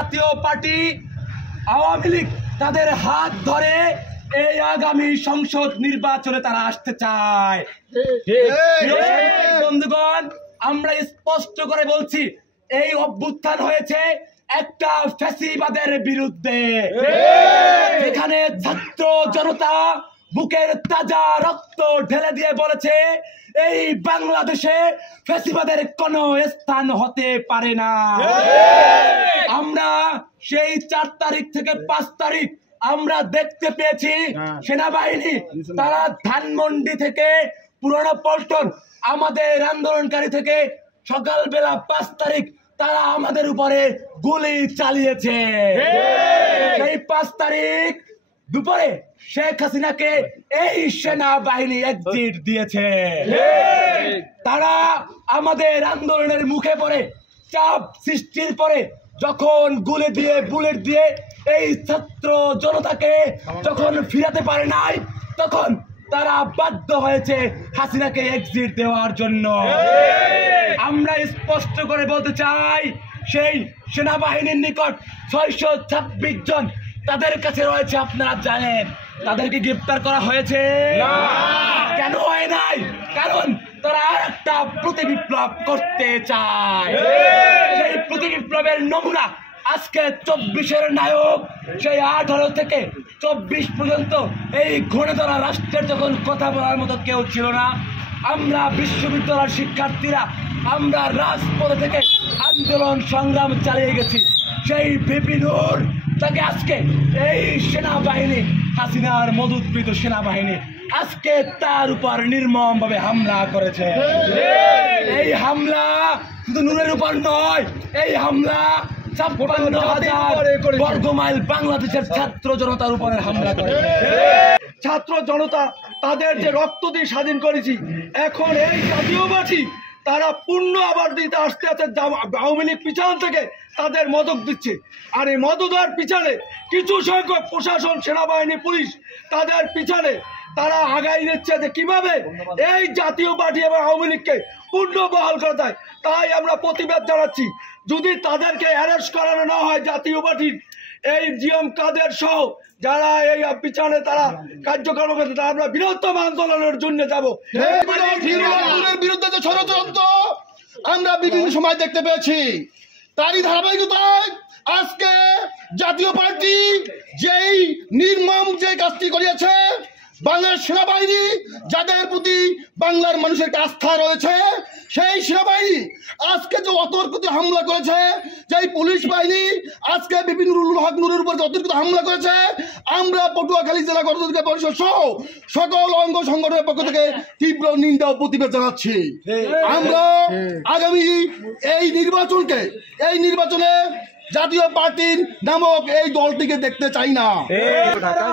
জাতীয় পার্টি আওয়ামী লীগ তাদের হাত ধরে এই আগামী সংসদ নির্বাচনে তারা আসতে চায়। বন্ধুগণ, আমরা স্পষ্ট করে বলছি, এই অভ্যুত্থান হয়েছে একটা ফ্যাসিবাদের বিরুদ্ধে, যেখানে ছাত্র জনতা বুকের তাজা রক্ত ঢেলে দিয়ে বলেছে এই বাংলাদেশে ফ্যাসিবাদের কোনো স্থান হতে পারে না। আমরা সেই 4 তারিখ থেকে 5 তারিখ আমরা দেখতে পেয়েছি সেনাবাহিনী তারা ধানমন্ডি থেকে পুরনো পল্টন আমাদের আন্দোলনকারী থেকে সকালবেলা 5 তারিখ তারা আমাদের উপরে গুলি চালিয়েছে। এই 5 তারিখ দুপুরে শেখ হাসিনাকে এই সেনাবাহিনী এক্সিট দিয়েছে। তারা আমাদের আন্দোলনের মুখে পড়ে চাপ সৃষ্টির পরে যখন গুলি দিয়ে বুলেট দিয়ে এই ছাত্র জনতাকে যখন ফিরাতে পারে নাই, তখন তারা বাধ্য হয়েছে হাসিনাকে এক্সিট দেওয়ার জন্য। আমরা স্পষ্ট করে বলতে চাই, সেই সেনাবাহিনীর নিকট 626 জন তাদের কাছে রয়েছে। আপনারা জানেন তাদেরকে গ্রেফতার করা হয়েছে? কেন হয় নাই? কারণ তারা একটা প্রতিবিপ্লব করতে চায়। সেই প্রতিবিপ্লবের নমুনা আজকে 24-এর নায়ক সেই 18 থেকে 24 পর্যন্ত এই ঘনে ধরা রাষ্ট্রের যখন কথা বলার মতো কেউ ছিল না, আমরা বিশ্ববিদ্যালয়ের শিক্ষার্থীরা আমরা রাজপথে থেকে আন্দোলন সংগ্রাম চালিয়ে গেছি। সেই ভিপি নূর তাকে আজকে এই সেনাবাহিনী হাসিনার মদতকৃত সেনাবাহিনী আজকে তার উপর নির্মম ভাবে হামলা করেছে। এই হামলা শুধু নূরের উপর নয়, এই হামলা 56,000 বর্গমাইল বাংলাদেশের ছাত্র জনতার উপরে হামলা করেছে। ছাত্র জনতা তাদের যে রক্ত দিয়ে স্বাধীন করেছি, এখন এই জাতীয়বাসী তারা পূর্ণ আবার দিতে আসতে আছে। আওয়ামী লীগ পিছন থেকে তাদের মদক দিচ্ছে, আর এই মদতার পিছনে কিছু সংখ্যক প্রশাসন, সেনাবাহিনী, পুলিশ তাদের পিছনে তারা আগাই নিচ্ছে যে কিভাবে এই জাতীয় পার্টি এবং আওয়ামী লীগকে পূর্ণ বহাল করা যায়। তাই আমরা প্রতিবাদ জানাচ্ছি, যদি তাদেরকে অ্যারেস্ট করানো না হয়, জাতীয় পার্টির এই জিএম কাদের সহ যারা এই পিছনে তারা কার্যক্রম করছে, আমরা বৃহত্তম আন্দোলনের জন্য যাব। বিরুদ্ধে যে ষড়যন্ত্র আমরা বিভিন্ন সময় দেখতে পেয়েছি, তারই ধারাবাহিকতায় আজকে জাতীয় পার্টি যেই নির্মম যে কাজটি করিয়েছে, বাংলার সেনাবাহিনী যাদের প্রতি বাংলার মানুষের আস্থা রয়েছে, সেই সেনাবাহিনী আজকে যে অতর্কিত হামলা করেছে, যেই পুলিশ বাহিনী আজকে বিভিন্ন হক নূরের উপর অতর্কিত হামলা করেছে, আমরা পটুয়াখালী জেলা গণতান্ত্রিক পরিষদ সহ সকল অঙ্গ সংগঠনের পক্ষ থেকে তীব্র নিন্দা ও প্রতিবাদ জানাচ্ছি। আমরা আগামী এই নির্বাচনে জাতীয় পার্টির নামক এই দলটিকে দেখতে চাই না। ঢাকা